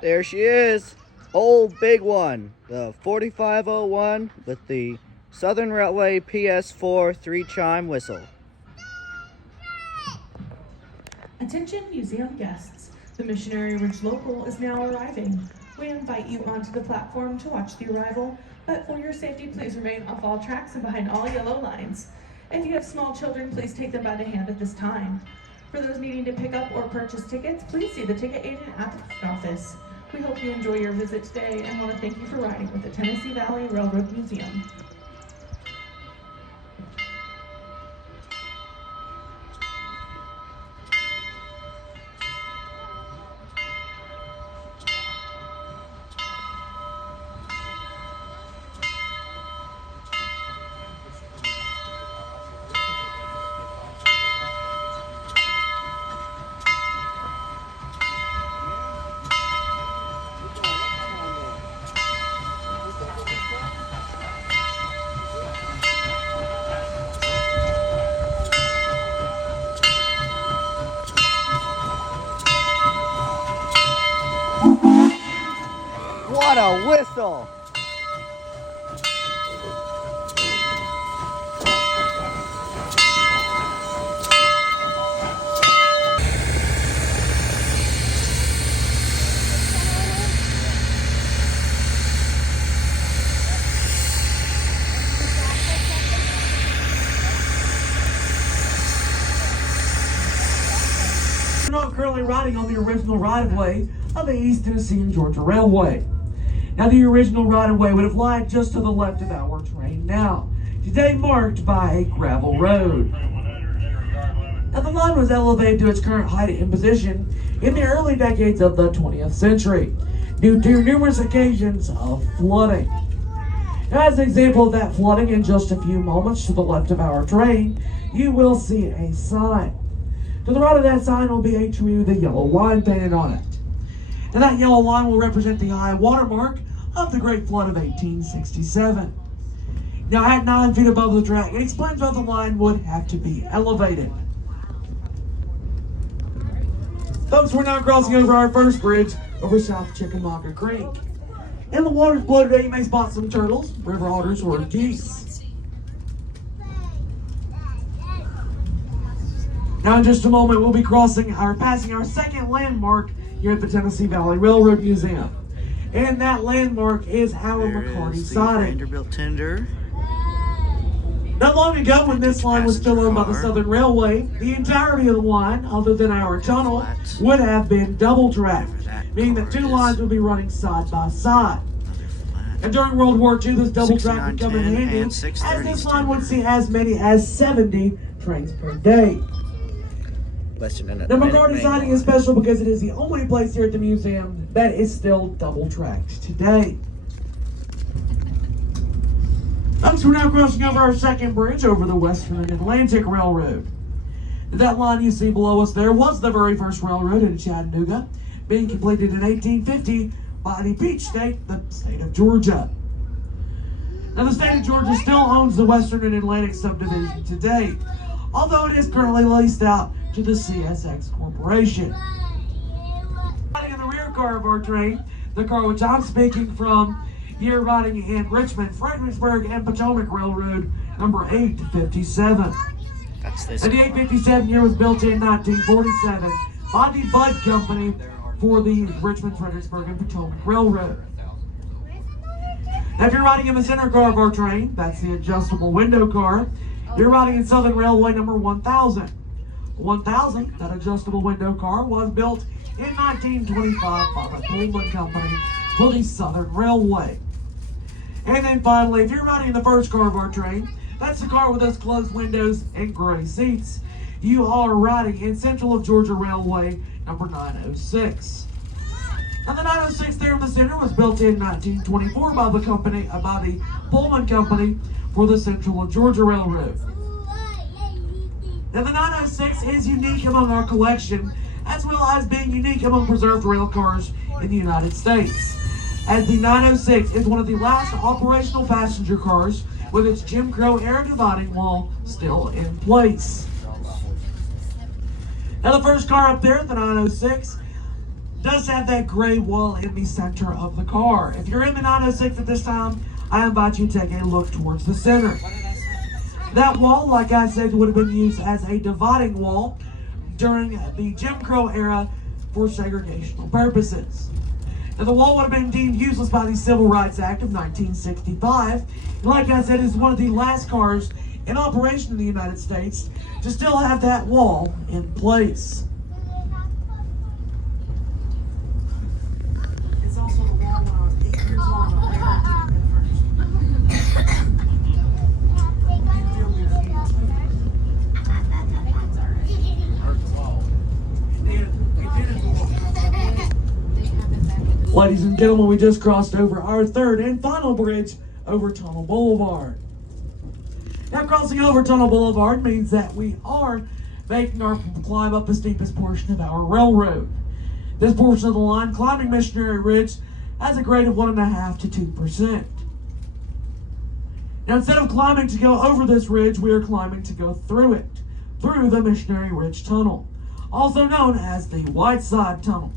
There she is. Old big one. The 4501 with the Southern Railway Ps-4 3-chime whistle. Attention museum guests. The Missionary Ridge Local is now arriving. We invite you onto the platform to watch the arrival, but for your safety, please remain off all tracks and behind all yellow lines. If you have small children, please take them by the hand at this time. For those needing to pick up or purchase tickets, please see the ticket agent at the ticket office. We hope you enjoy your visit today and want to thank you for riding with the Tennessee Valley Railroad Museum. What a whistle! We're not currently riding on the original right-of-way of the East Tennessee and Georgia Railway. Now, the original right-of-way would have lied just to the left of our train now, today marked by a gravel road. Now, the line was elevated to its current height and position in the early decades of the 20th century, due to numerous occasions of flooding. Now, as an example of that flooding, in just a few moments to the left of our train, you will see a sign. To the right of that sign will be a tree with a yellow line painted on it. Now, that yellow line will represent the high water mark of the Great Flood of 1867. Now, at 9 feet above the track, it explains why the line would have to be elevated. Folks, we're now crossing over our first bridge over South Chickamauga Creek. In the waters below today, you may spot some turtles, river otters, or geese. Now, in just a moment, we'll be passing our second landmark here at the Tennessee Valley Railroad Museum. And that landmark is our McCarty siding. Vanderbilt tender. Not long ago, when this line was still owned by the Southern Railway, the entirety of the line, other than our tunnel, would have been double-tracked, meaning that two lines would be running side by side. And during World War II, this double track would come in handy, as this line would see as many as 70 trains per day. The McCarty siding is special because it is the only place here at the museum that is still double-tracked today. Folks, we're now crossing over our second bridge over the Western and Atlantic Railroad. That line you see below us there was the very first railroad in Chattanooga, being completed in 1850 by the Peach State, the state of Georgia. Now, the state of Georgia still owns the Western and Atlantic subdivision today, although it is currently leased out to the CSX Corporation. Riding in the rear car of our train, the car which I'm speaking from, here riding in Richmond, Fredericksburg, and Potomac Railroad, number 857. And the 857 year was built in 1947 by the Bud Company for the Richmond, Fredericksburg, and Potomac Railroad. Now, if you're riding in the center car of our train, that's the adjustable window car, you're riding in Southern Railway number 1000. 1000, that adjustable window car, was built in 1925 by the Baldwin Company for the Southern Railway. And then finally, if you're riding in the first car of our train, that's the car with those closed windows and gray seats. You are riding in Central of Georgia Railway number 906. And the 906 there in the center was built in 1924 by the Pullman Company for the Central of Georgia Railroad. Now, the 906 is unique among our collection, as well as being unique among preserved rail cars in the United States, as the 906 is one of the last operational passenger cars with its Jim Crow era dividing wall still in place. Now, the first car up there, the 906, does have that gray wall in the center of the car. If you're in the 906 at this time, I invite you to take a look towards the center. That wall, like I said, would have been used as a dividing wall during the Jim Crow era for segregational purposes. Now, the wall would have been deemed useless by the Civil Rights Act of 1965. And like I said, it's one of the last cars in operation in the United States to still have that wall in place. It's also the wall when I was 8 years old. Ladies and gentlemen, we just crossed over our third and final bridge over Tunnel Boulevard. Now, crossing over Tunnel Boulevard means that we are making our climb up the steepest portion of our railroad. This portion of the line, climbing Missionary Ridge, has a grade of 1.5 to 2%. Now, instead of climbing to go over this ridge, we are climbing to go through it, through the Missionary Ridge Tunnel, also known as the Whiteside Tunnel.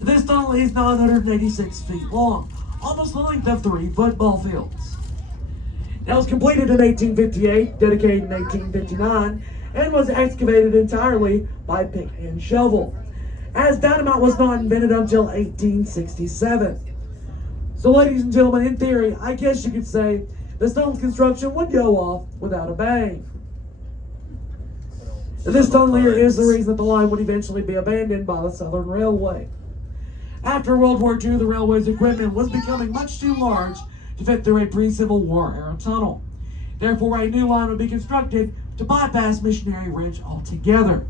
This tunnel is 986 feet long, almost the length of 3 football fields. Now, it was completed in 1858, dedicated in 1859, and was excavated entirely by pick and shovel, as dynamite was not invented until 1867. So, ladies and gentlemen, in theory, I guess you could say this tunnel's construction would go off without a bang. This tunnel here is the reason that the line would eventually be abandoned by the Southern Railway. After World War II, the railway's equipment was becoming much too large to fit through a pre-Civil War era tunnel. Therefore, a new line would be constructed to bypass Missionary Ridge altogether.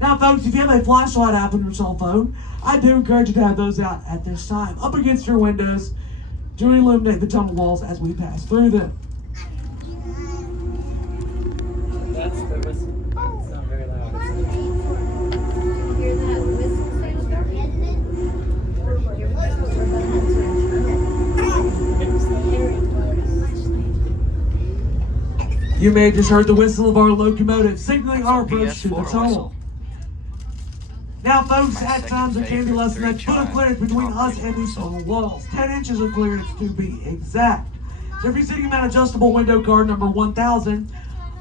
Now, folks, if you have a flashlight app on your cell phone, I do encourage you to have those out at this time, up against your windows, to illuminate the tunnel walls as we pass through them. That's the whistle. It's not very loud. Hear that whistle sound? You may have just heard the whistle of our locomotive signaling our approach to the Ps-4 tunnel. whistle. Now, folks, My at second times it can be favorite less than a foot of chime. clearance between us and these tunnel walls. 10 inches of clearance to be exact. So if you're sitting in that adjustable window car number 1000,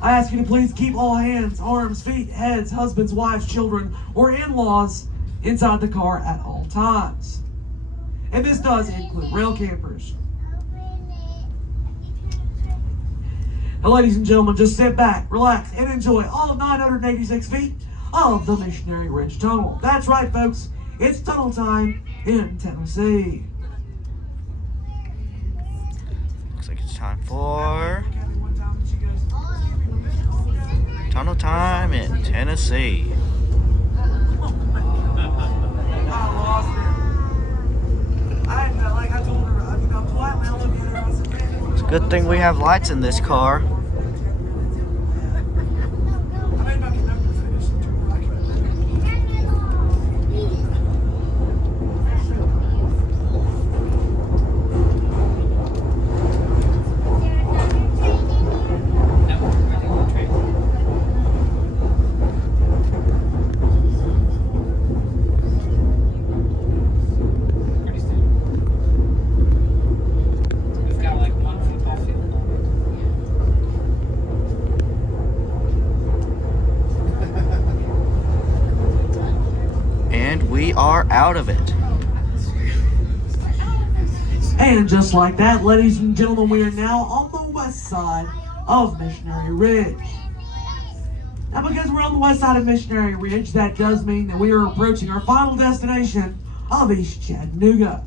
I ask you to please keep all hands, arms, feet, heads, husbands, wives, children, or in-laws inside the car at all times. And this does include rail campers. Now, ladies and gentlemen, just sit back, relax, and enjoy all 986 feet of the Missionary Ridge Tunnel. That's right, folks. It's tunnel time in Tennessee. Looks like it's time for tunnel time in Tennessee. It's a good thing we have lights in this car. We are out of it. And just like that, ladies and gentlemen, we are now on the west side of Missionary Ridge. Now, because we're on the west side of Missionary Ridge, that does mean that we are approaching our final destination of East Chattanooga.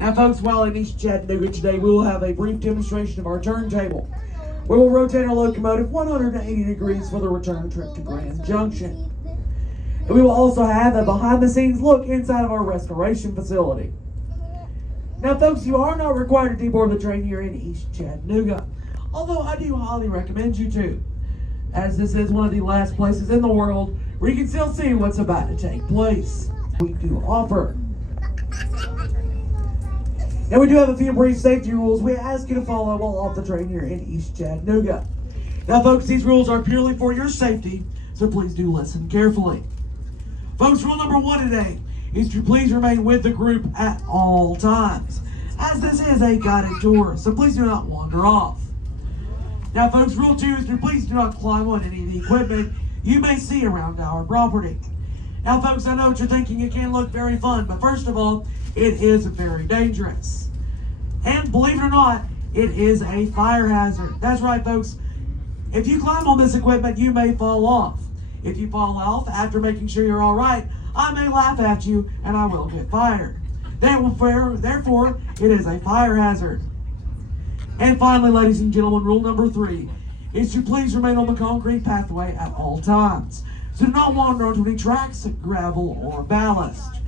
Now, folks, while in East Chattanooga today, we will have a brief demonstration of our turntable. We will rotate our locomotive 180 degrees for the return trip to Grand Junction. And we will also have a behind-the-scenes look inside of our restoration facility. Now, folks, you are not required to deboard the train here in East Chattanooga, although I do highly recommend you to, as this is one of the last places in the world where you can still see what's about to take place. We do offer. Now, we do have a few brief safety rules we ask you to follow while off the train here in East Chattanooga. Now, folks, these rules are purely for your safety, so please do listen carefully. Folks, rule number 1 today is to please remain with the group at all times, as this is a guided tour, so please do not wander off. Now, folks, rule 2 is to please do not climb on any of the equipment you may see around our property. Now, folks, I know what you're thinking. It can look very fun, but first of all, it is very dangerous. And believe it or not, it is a fire hazard. That's right, folks. If you climb on this equipment, you may fall off. If you fall off after making sure you're all right, I may laugh at you and I will get fired. Therefore, it is a fire hazard. And finally, ladies and gentlemen, rule number 3 is to please remain on the concrete pathway at all times. So do not wander onto any tracks, gravel, or ballast.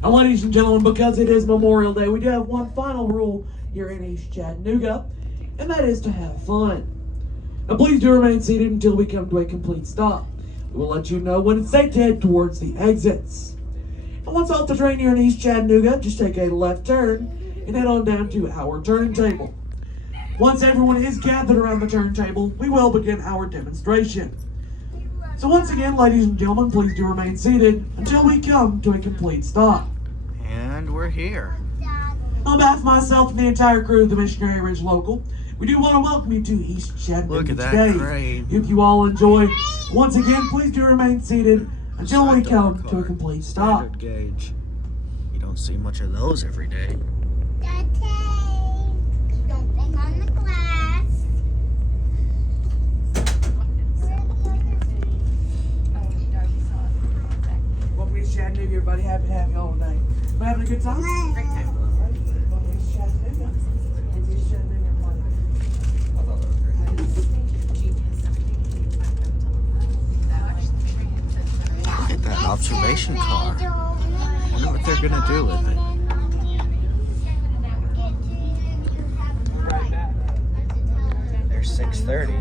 Now, ladies and gentlemen, because it is Memorial Day, we do have one final rule here in East Chattanooga, and that is to have fun. Now, please do remain seated until we come to a complete stop. We will let you know when it's safe to head towards the exits. And once off the train here in East Chattanooga, just take a left turn and head on down to our turntable. Once everyone is gathered around the turntable, we will begin our demonstration. So once again, ladies and gentlemen, please do remain seated until we come to a complete stop. And we're here. On behalf of myself and the entire crew of the Missionary Ridge Local, we do want to welcome you to East Chattanooga Look at that today. crane. If you all enjoy, once again, please do remain seated until we come to a complete stop. Standard gauge. You don't see much of those every day. Jumping on the glass. Welcome to East Chattanooga, everybody. Happy to have you all today. Am I having a good time? Great time. Welcome to East Chattanooga. East Chattanooga, everybody. Look at that observation car. I wonder what they're gonna do with it. There's 6:30.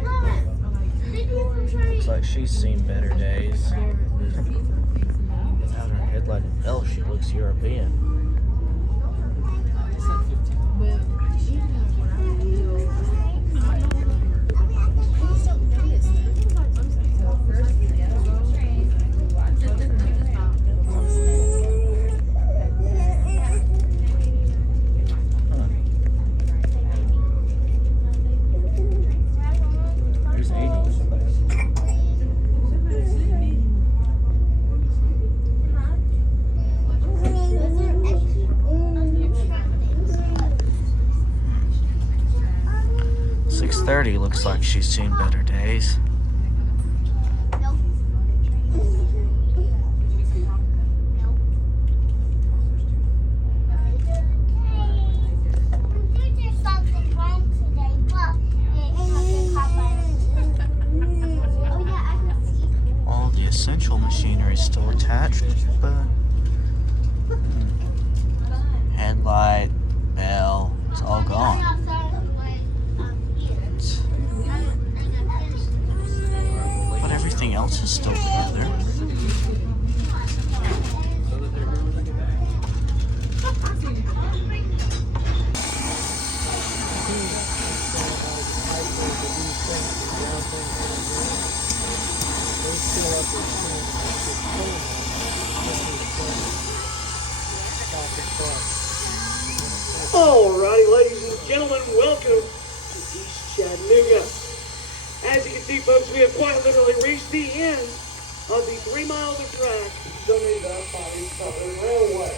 Looks like she's seen better days. Without her headlight and bell, she looks European. There's 80. 6:30 looks like she's seen better days. All the essential machinery is still attached, but headlight, bell, it's all gone. But everything else is still together. Alrighty, ladies and gentlemen, welcome to East Chattanooga. As you can see, folks, we have quite literally reached the end of the 3 miles of track donated up by the Southern Railway.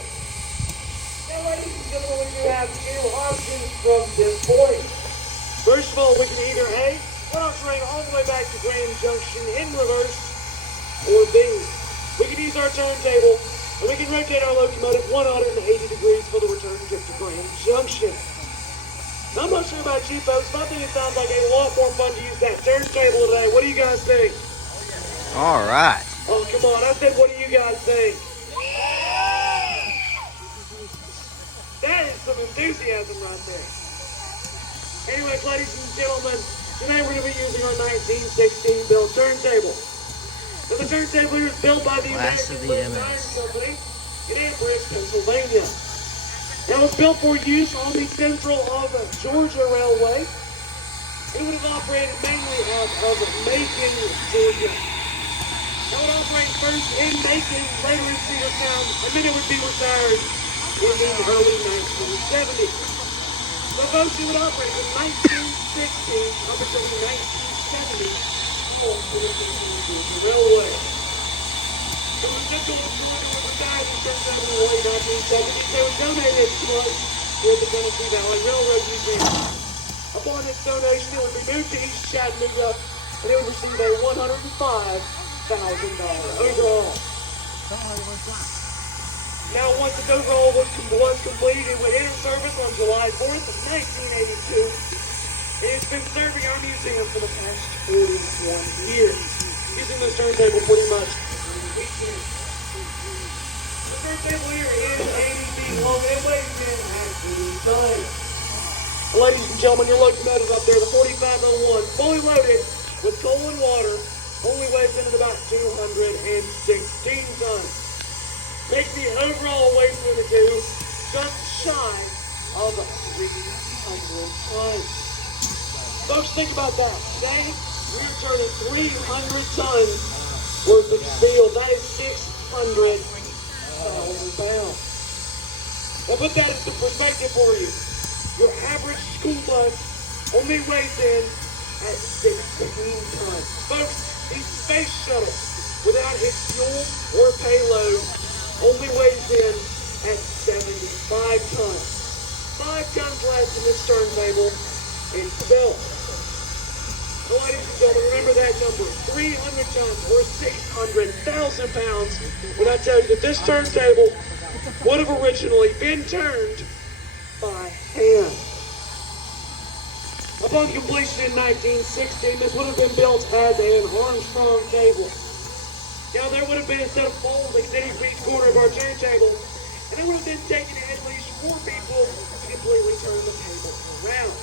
Now, ladies and gentlemen, we do have 2 options from this point. First of all, we can either A, run our train all the way back to Grand Junction in reverse, or B, we can use our turntable and we can rotate our locomotive 180 degrees for the return trip to Grand Junction. Now, I'm not sure about you folks, but I think it sounds like a lot more fun to use that turntable today. What do you guys think? All right. Oh, come on. I said, what do you guys think? That is some enthusiasm right there. Anyways, ladies and gentlemen, today we're going to be using our 1916 built turntable. Now, the turntable here is built by the Last American of the Iron MS. Company in Amherst, Pennsylvania. Now, it was built for use on the Central of Georgia Railway. It would have operated mainly out of Macon, Georgia. It would operate first in Macon, later in Cedartown, and then it would be retired in the early 1970s. So folks, it would operate from 1916 up until the 1970s on the railway. It was just going to was retired in Turntable in the late 1970s. They were donated to us with the Tennessee Valley Railroad Museum. Upon its donation, it would be moved to East Chattanooga, and it would receive a $105,000 overhaul. Now, once its overhaul was completed, it would enter service on July 4th of 1982. It has been serving our museum for the past 41 years, using this turntable pretty much each year. The turntable here is 80 feet long and weighs in at 80 tons. Ladies and gentlemen, your locomotive up there, the 4501, fully loaded with coal and water, only weighs in at about 216 tons. Making the overall weight limit to just shy of 300 tons. Folks, think about that. Today, we're turning 300 tons worth of steel. That is 600,000 pounds. Now put that into perspective for you. Your average school bus only weighs in at 16 tons. Folks, the space shuttle, without its fuel or payload, only weighs in at 75 tons. 5 tons less than this turntable itself. So ladies and gentlemen, remember that number, 300 tons or 600,000 pounds, when I tell you that this turntable would have originally been turned by hand. Upon completion in 1916, this would have been built as an Armstrong table. Now there would have been a set of poles extending from each corner of our turntable, and it would have been taken at least 4 people to completely turn the table around.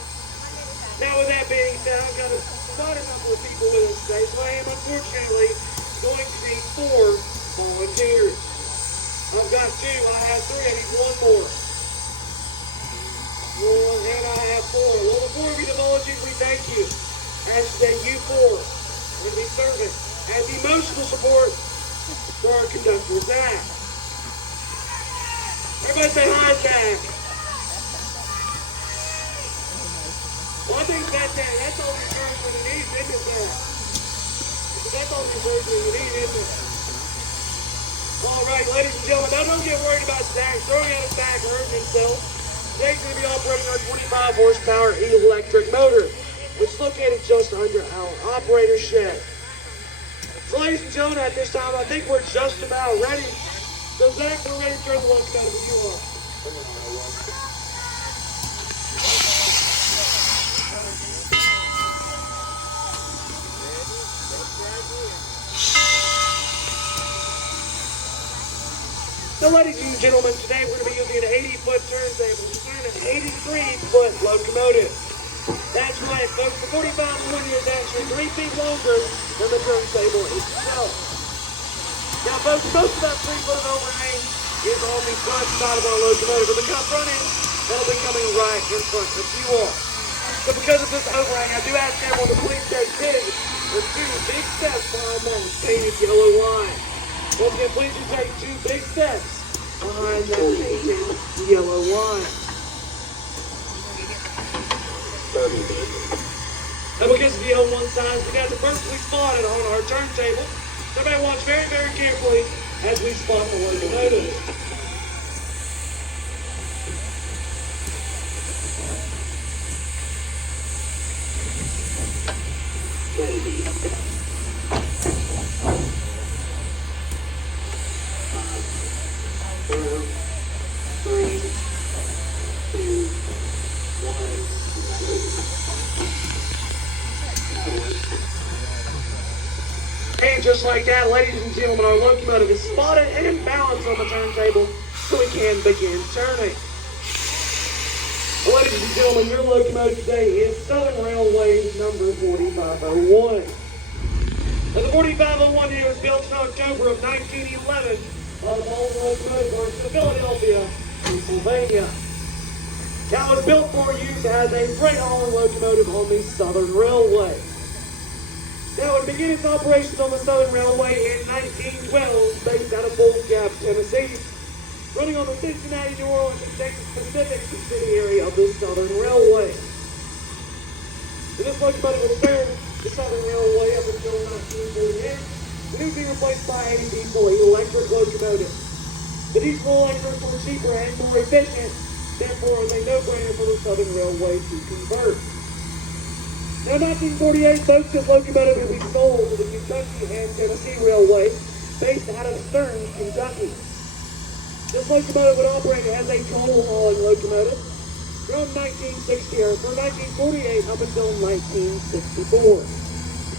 Now with that being said, I've got quite a number of people with us today, so I am unfortunately going to need 4 volunteers. I've got 2, I have 3, I need 1 more. And I have 4. Well, the 4 of you, the volunteers, we thank you. As then you 4 will be serving as emotional support for our conductor, Zach. Everybody say hi, Zach. Well, I think that's all the encouragement you need, isn't it, Zach? That's all the encouragement you need, isn't it? All right, ladies and gentlemen, now don't get worried about Zach throwing out his back or hurting himself. Zach's going to be operating our 25 horsepower electric motor, which is located just under our operator shed. So ladies and gentlemen, at this time, I think we're just about ready. So Zach, we're ready to turn the locomotive when you are. So ladies and gentlemen, today we're going to be using an 80-foot turntable to turn an 83-foot locomotive. That's right, folks, the 4501 is actually 3 feet longer than the turntable itself. Now folks, most of that 3-foot overhang is on the front side of our locomotive, but the front end, that'll be coming right in front of you all. So because of this overhang, I do ask everyone to please take big. There's 2 big steps behind that painted yellow line. Once again, please do take 2 big steps behind that painted yellow line. Now because of the L1 signs, we got it perfectly spotted on our turntable. So everybody watch very, very carefully as we spot the locomotive. And just like that, ladies and gentlemen, our locomotive is spotted and balanced on the turntable so we can begin turning. Well, ladies and gentlemen, your locomotive today is Southern Railway number 4501. Now, the 4501 here was built in October of 1911 on the Baldwin Locomotive Works in Philadelphia, Pennsylvania. Now, it was built for use as a freight hauling locomotive on the Southern Railway. Now, it began its operations on the Southern Railway in 1912, based out of Bull Gap, Tennessee, running on the Cincinnati, New Orleans, and Texas Pacific subsidiary of the Southern Railway. And this locomotive would serve the Southern Railway up until 1948, when it would be replaced by a diesel electric locomotive. The diesel electrics were cheaper and more efficient, therefore it was a no-brainer for the Southern Railway to convert. Now, in 1948, folks, this locomotive would be sold to the Kentucky and Tennessee Railway, based out of Stearns, Kentucky. This locomotive would operate as a coal hauling locomotive from 1948 up until 1964.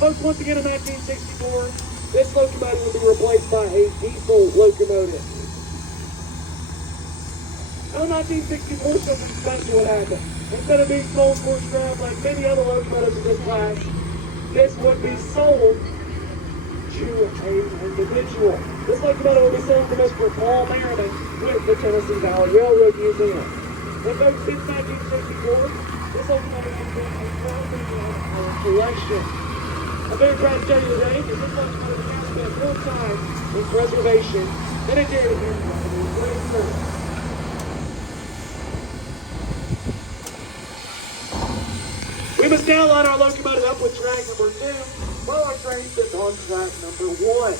Folks, once again in 1964, this locomotive would be replaced by a diesel locomotive. Now, in 1964, something special would happen. Instead of being sold for scrap like many other locomotives in this class, this would be sold to an individual. This locomotive will be sold to Mr. Paul Merriman with the Tennessee Valley Railroad Museum. And folks, since 1964, this locomotive has been a property of our collection. I'm very proud to tell you today that this locomotive has spent more time in preservation than it did in great service. We must now line our locomotive up with track number 2 while our train sits on track number 1.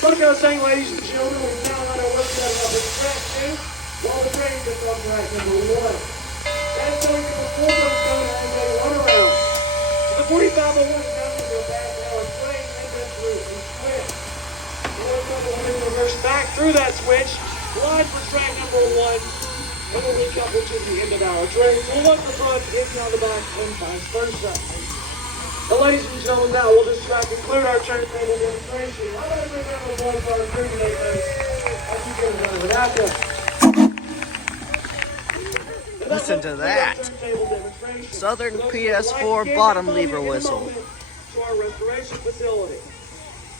Like I was saying, ladies and gentlemen, we now line our locomotive up with track 2 while the train sits on track number 1. That is going to perform what's known as a runaround. The 4501 comes to a pass now a train and then through a switch. The locomotive will then reverse back through that switch, line for track number 1, and we'll recouple to the end of our train. So we'll look the front, in on the back, and vice versa. Now, ladies and gentlemen, now we'll just conclude our turntable demonstration. I'm going to bring down the one for our crew today, folks. As you get another without them. Listen to that. Southern Ps-4 bottom lever whistle. To our restoration facility.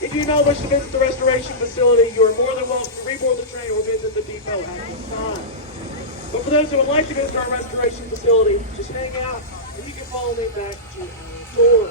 If you now wish to visit the restoration facility, you are more than welcome to reboard the train or visit the depot at this time. But for those who would like to visit our restoration facility, just hang out and you can follow me back to our door.